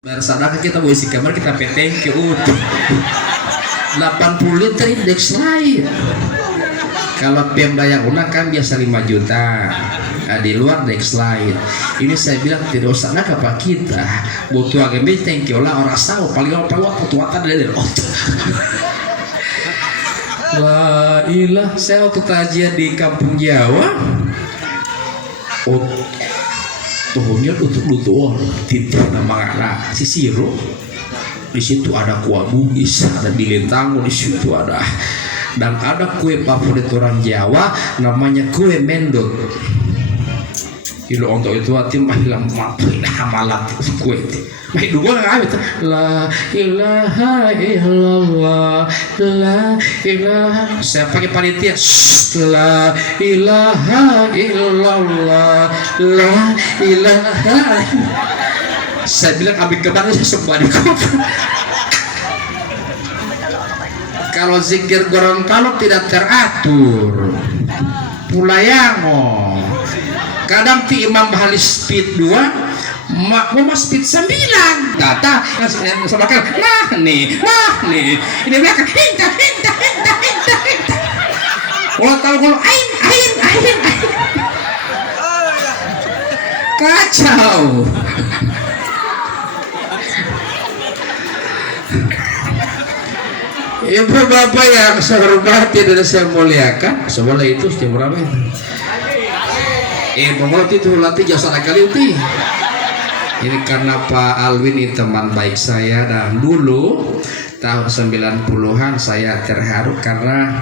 Sadaka kita bawa isi kamar kita peteng ke utuh 80 liter indeks lain. Kalau Pemda yang unang kan biasa 5 juta, nah, di luar indeks lain. Ini saya bilang tidak usah nak apa kita butuh agak peteng ke olah orang tahu paling apa petuatan dari otot. La ilah, saya waktu kajian di kampung Jawa, tuhunnya tutup titik nama anak Sisiro. Di situ ada kuah bugis, ada bilintang, di situ ada, dan ada kue favorit orang Jawa namanya kue mendot. Ilo untuk itu hati mahilang malat kue itu. Mah dua nggak la ilaha illallah la ilaha. Saya pakai panitia la ilaha illallah la ilaha. Saya bilang ambil kemana saya semua dikut. Kalau zikir Gorontalo tidak teratur, pulayango. Kadang ti imam bahali speed 2, mau speed 9. Data sama kan, nah nih, ini belakang, hinta. Kalau tahu kalau ain. Kacau. Ibu bapak yang saya hormati dan saya muliakan, sebelah itu jam berapa itu? Mengerti itu latih jasa kali itu. Ini karena Pak Alwin ini teman baik saya, dan dulu tahun 90-an saya terharu karena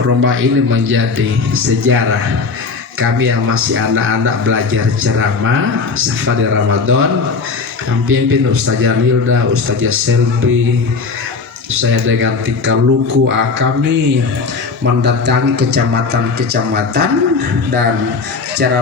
rumah ini menjadi sejarah. Kami yang masih anak-anak belajar ceramah safari Ramadan, yang pimpin Ustazah Milda, Ustazah Selby, saya dengan Tika Luku. Kami mendatangi kecamatan-kecamatan dan cara